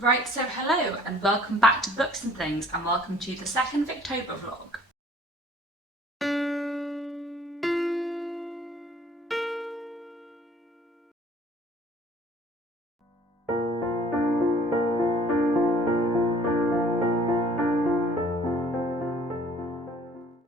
Right, so hello and welcome back to Books and Things, and welcome to the second Victober vlog.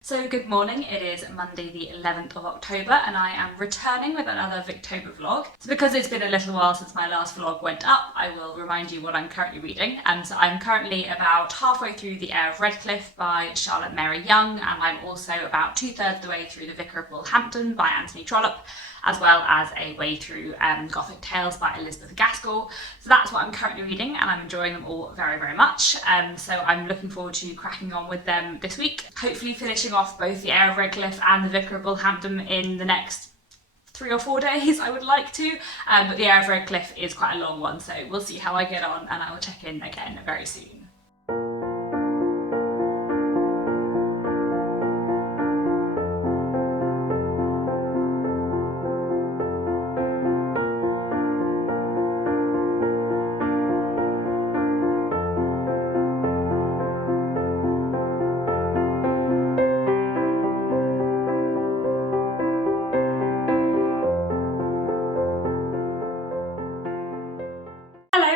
So good morning, it is Monday the 11th of October and I am returning with another Victober vlog. So because it's been a little while since my last vlog went up, I will remind you what I'm currently reading. And so I'm currently about halfway through The Heir of Redcliffe by Charlotte Mary Young, and I'm also about 2/3 the way through The Vicar of Bullhampton by Anthony Trollope, as well as a way through Gothic Tales by Elizabeth Gaskell. So that's what I'm currently reading and I'm enjoying them all very, very much. So I'm looking forward to cracking on with them this week. Hopefully finishing off both The Heir of Redcliffe and The Vicar of Bullhampton in the next 3 or 4 days, I would like to. But The Heir of Redcliffe is quite a long one, so we'll see how I get on and I will check in again very soon.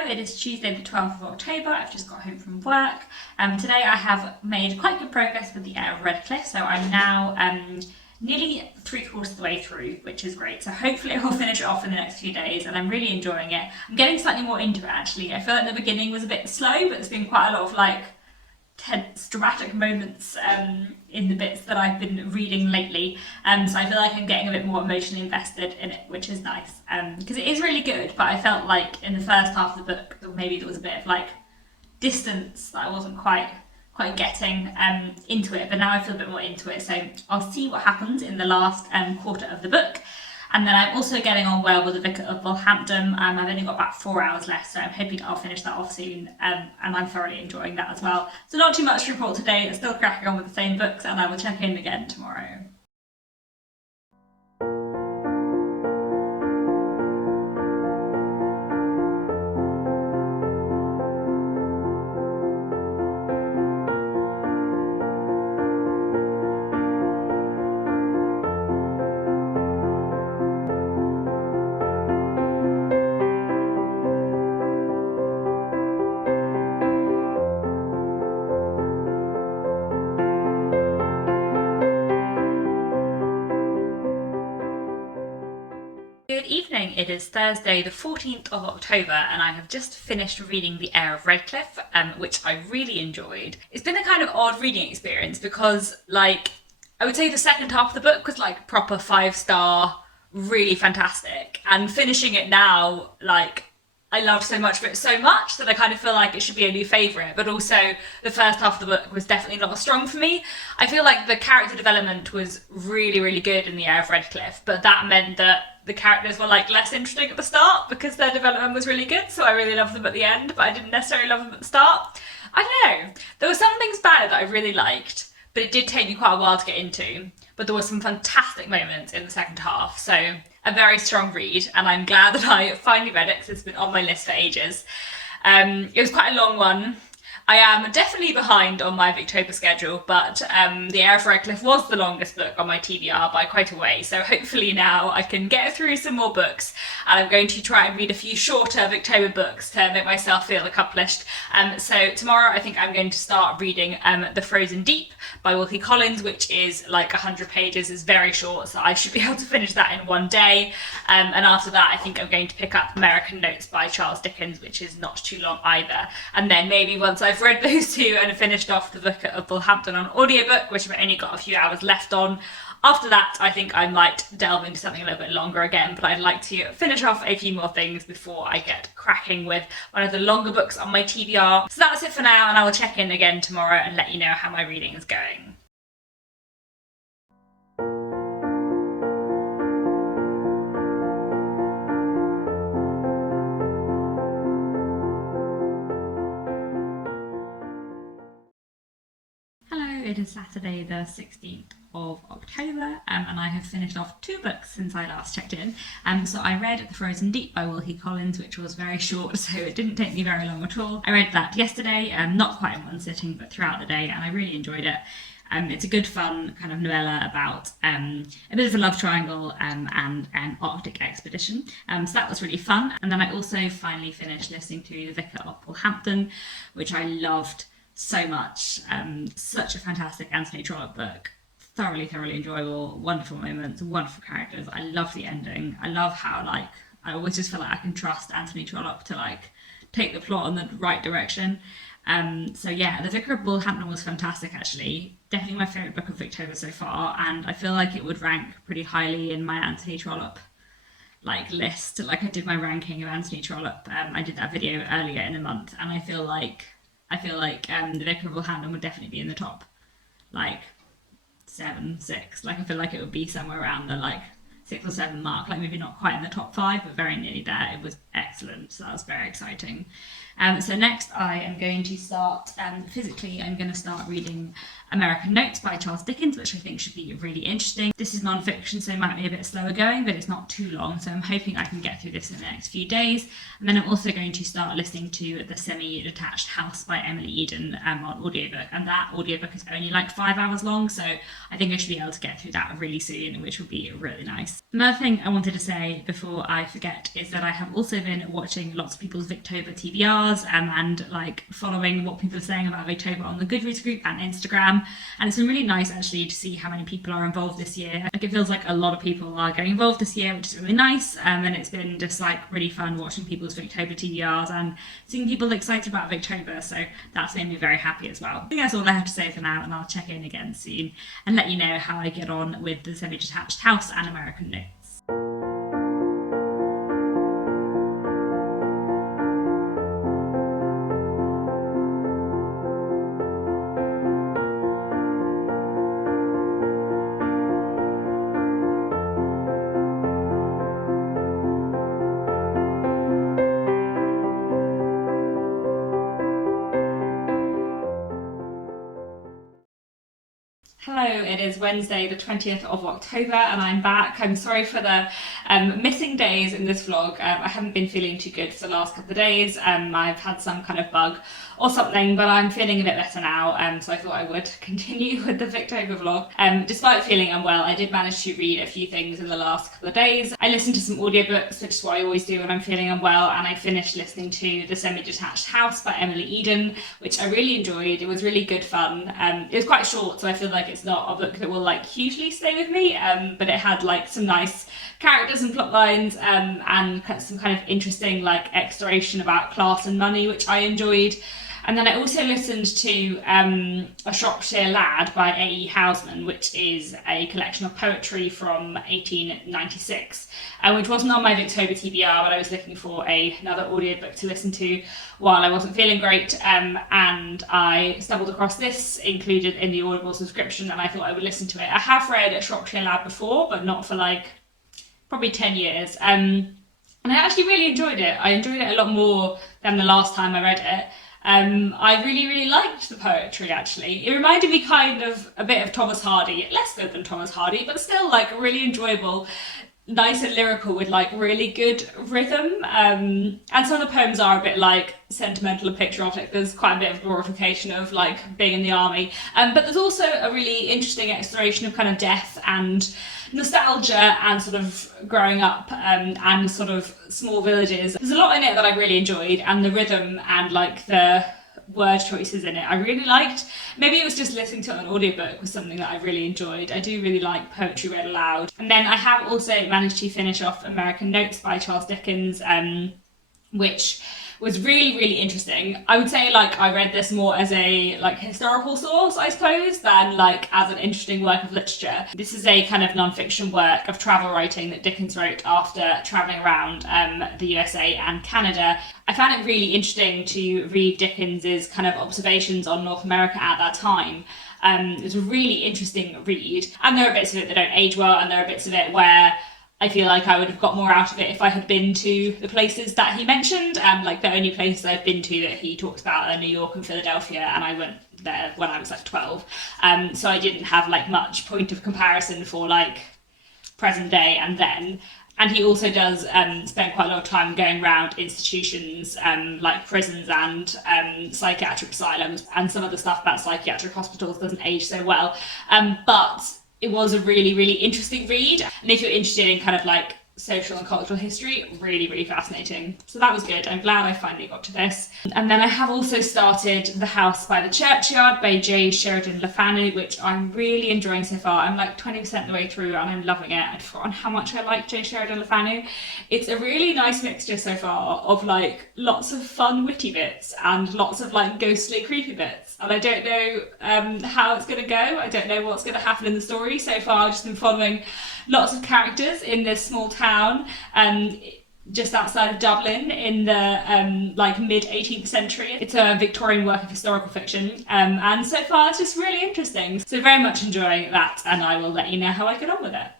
It is Tuesday the 12th of October, I've just got home from work. Today I have made quite good progress with The Heir of Redcliffe, so I'm now nearly 3/4 of the way through, which is great. So hopefully I will finish it off in the next few days and I'm really enjoying it. I'm getting slightly more into it actually. I feel like the beginning was a bit slow, but there's been quite a lot of tense, dramatic moments in the bits that I've been reading lately. So I feel like I'm getting a bit more emotionally invested in it, which is nice. Because it is really good, but I felt like in the first half of the book, maybe there was a bit of distance that I wasn't quite getting into it, but now I feel a bit more into it. So I'll see what happens in the last quarter of the book. And then I'm also getting on well with The Vicar of Bullhampton. I've only got about 4 hours left, so I'm hoping I'll finish that off soon. And I'm thoroughly enjoying that as well. So not too much to report today, still cracking on with the same books, and I will check in again tomorrow. Good evening, it is Thursday the 14th of October and I have just finished reading The Heir of Redcliffe, which I really enjoyed. It's been a kind of odd reading experience because I would say the second half of the book was proper 5-star, really fantastic, and finishing it now, I loved so much of it so much that I kind of feel like it should be a new favourite, but also the first half of the book was definitely not as strong for me. I feel like the character development was really, really good in The Heir of Redcliffe, but that meant that the characters were less interesting at the start because their development was really good, so I really loved them at the end, but I didn't necessarily love them at the start. I don't know, there were some things about it that I really liked, but it did take me quite a while to get into. But there were some fantastic moments in the second half, so a very strong read, and I'm glad that I finally read it because it's been on my list for ages. It was quite a long one. I am definitely behind on my Victober schedule, but The Heir of Redcliffe was the longest book on my TBR by quite a way, so hopefully now I can get through some more books, and I'm going to try and read a few shorter Victober books to make myself feel accomplished. So tomorrow I think I'm going to start reading The Frozen Deep by Wilkie Collins, which is 100 pages, is very short, so I should be able to finish that in one day. And after that I think I'm going to pick up American Notes by Charles Dickens, which is not too long either. And then maybe once I've read those two and finished off The Vicar of Bullhampton on audiobook, which I've only got a few hours left on, after that I think I might delve into something a little bit longer again, but I'd like to finish off a few more things before I get cracking with one of the longer books on my TBR. So that's it for now, and I will check in again tomorrow and let you know how my reading is going. It is Saturday the 16th of October, and I have finished off 2 books since I last checked in. So I read The Frozen Deep by Will H. Collins, which was very short, so it didn't take me very long at all. I read that yesterday, not quite in one sitting, but throughout the day, and I really enjoyed it. It's a good, fun kind of novella about a bit of a love triangle and an Arctic expedition. So that was really fun. And then I also finally finished listening to The Vicar of Polehampton, which I loved so much. Such a fantastic Anthony Trollope book. Thoroughly enjoyable, wonderful moments, wonderful characters. I love the ending. I love how I always just feel like I can trust Anthony Trollope to take the plot in the right direction. So yeah, The Vicar of Polehampton was fantastic actually. Definitely my favourite book of Victober so far, and I feel like it would rank pretty highly in my Anthony Trollope list. I did my ranking of Anthony Trollope. I did that video earlier in the month, and I feel like The Vicar of Polehampton would definitely be in the top 7, 6. I feel like it would be somewhere around the 6 or 7 mark, maybe not quite in the top 5, but very nearly there. It was excellent, so that was very exciting. So next I am going to start, physically, I'm going to start reading American Notes by Charles Dickens, which I think should be really interesting. This is non-fiction, so it might be a bit slower going, but it's not too long, so I'm hoping I can get through this in the next few days. And then I'm also going to start listening to The Semi-Detached House by Emily Eden on audiobook, and that audiobook is only 5 hours long, so I think I should be able to get through that really soon, which will be really nice. Another thing I wanted to say before I forget is that I have also been watching lots of people's Victober TBRs and following what people are saying about Victober on the Goodreads group and Instagram, and it's been really nice actually to see how many people are involved this year. It feels like a lot of people are getting involved this year, which is really nice, and it's been just really fun watching people's Victober TBRs and seeing people excited about Victober, so that's made me very happy as well. I think that's all I have to say for now, and I'll check in again soon and let you know how I get on with The Semi-Detached House and American Notes. Hello, it is Wednesday the 20th of October and I'm back. I'm sorry for the missing days in this vlog. I haven't been feeling too good for the last couple of days. I've had some kind of bug or something, but I'm feeling a bit better now, so I thought I would continue with the Victober vlog. Despite feeling unwell, I did manage to read a few things in the last couple of days. I listened to some audiobooks, which is what I always do when I'm feeling unwell, and I finished listening to The Semi-Detached House by Emily Eden, which I really enjoyed. It was really good fun. It was quite short, so I feel like it's not a book that will hugely stay with me, but it had some nice characters and plot lines, and some kind of interesting exploration about class and money, which I enjoyed. And then I also listened to A Shropshire Lad by A.E. Housman, which is a collection of poetry from 1896, which wasn't on my Victober TBR, but I was looking for another audiobook to listen to while I wasn't feeling great, and I stumbled across this included in the Audible subscription, and I thought I would listen to it. I have read A Shropshire Lad before, but not for probably 10 years, and I actually really enjoyed it. I enjoyed it a lot more than the last time I read it. I really liked the poetry actually. It reminded me kind of a bit of Thomas Hardy, less good than Thomas Hardy, but still really enjoyable, nice and lyrical with really good rhythm. And some of the poems are a bit sentimental and patriotic. There's quite a bit of glorification of being in the army. But there's also a really interesting exploration of kind of death and nostalgia and sort of growing up, and sort of small villages. There's a lot in it that I really enjoyed, and the rhythm and the word choices in it I really liked. Maybe it was just listening to an audiobook was something that I really enjoyed. I do really like poetry read aloud. And then I have also managed to finish off American Notes by Charles Dickens, which was really interesting. I would say I read this more as a historical source, I suppose, than as an interesting work of literature. This is a kind of non-fiction work of travel writing that Dickens wrote after travelling around the USA and Canada. I found it really interesting to read Dickens's kind of observations on North America at that time. It's a really interesting read, and there are bits of it that don't age well, and there are bits of it where I feel like I would have got more out of it if I had been to the places that he mentioned. Like the only places I've been to that he talks about are New York and Philadelphia, and I went there when I was like 12. So I didn't have like much point of comparison for like present day and then. And he also does spend quite a lot of time going around institutions like prisons and psychiatric asylums, and some of the stuff about psychiatric hospitals doesn't age so well. But it was a really, really interesting read. And if you're interested in kind of like social and cultural history, really, really fascinating. So that was good. I'm glad I finally got to this. And then I have also started The House by the Churchyard by J. Sheridan Le Fanu, which I'm really enjoying so far. I'm like 20% the way through and I'm loving it. I'd forgotten how much I like J. Sheridan Le Fanu. It's a really nice mixture so far of like lots of fun, witty bits and lots of like ghostly, creepy bits. And I don't know how it's going to go. I don't know what's going to happen in the story. So far, I've just been following lots of characters in this small town just outside of Dublin in the like mid 18th century. It's a Victorian work of historical fiction, and so far it's just really interesting. So very much enjoying that, and I will let you know how I get on with it.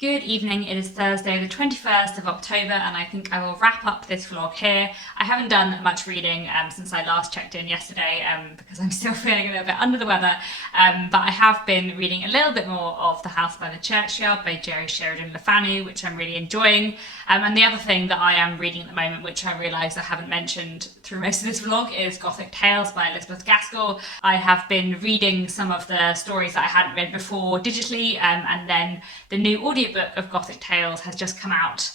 Good evening, it is Thursday the 21st of October and I think I will wrap up this vlog here. I haven't done much reading since I last checked in yesterday because I'm still feeling a little bit under the weather, but I have been reading a little bit more of The House by the Churchyard by J. Sheridan Le Fanu, which I'm really enjoying. And the other thing that I am reading at the moment, which I realised I haven't mentioned through most of this vlog, is Gothic Tales by Elizabeth Gaskell. I have been reading some of the stories that I hadn't read before digitally, and then the new audiobook of Gothic Tales has just come out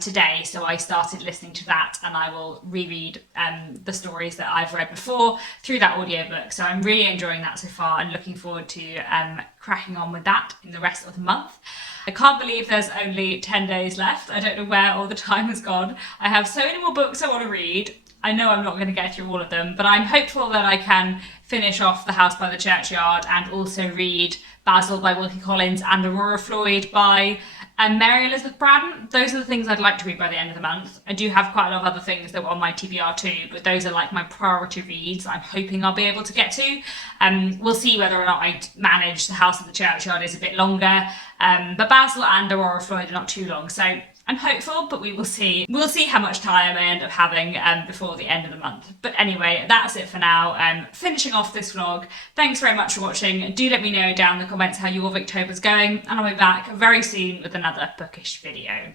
today, so I started listening to that, and I will reread the stories that I've read before through that audiobook. So I'm really enjoying that so far and looking forward to cracking on with that in the rest of the month. I can't believe there's only 10 days left. I don't know where all the time has gone. I have so many more books I want to read. I know I'm not going to get through all of them, but I'm hopeful that I can finish off The House by the Churchyard and also read Basil by Wilkie Collins and Aurora Floyd by Mary Elizabeth Braddon. Those are the things I'd like to read by the end of the month. I do have quite a lot of other things that were on my TBR too, but those are like my priority reads I'm hoping I'll be able to get to. We'll see whether or not I manage. The House of the Churchyard is a bit longer, but Basil and Aurora Floyd are not too long, so I'm hopeful, but we will see. We'll see how much time I end up having before the end of the month. But anyway, that's it for now. Finishing off this vlog. Thanks very much for watching. Do let me know down in the comments how your Victober's going, and I'll be back very soon with another bookish video.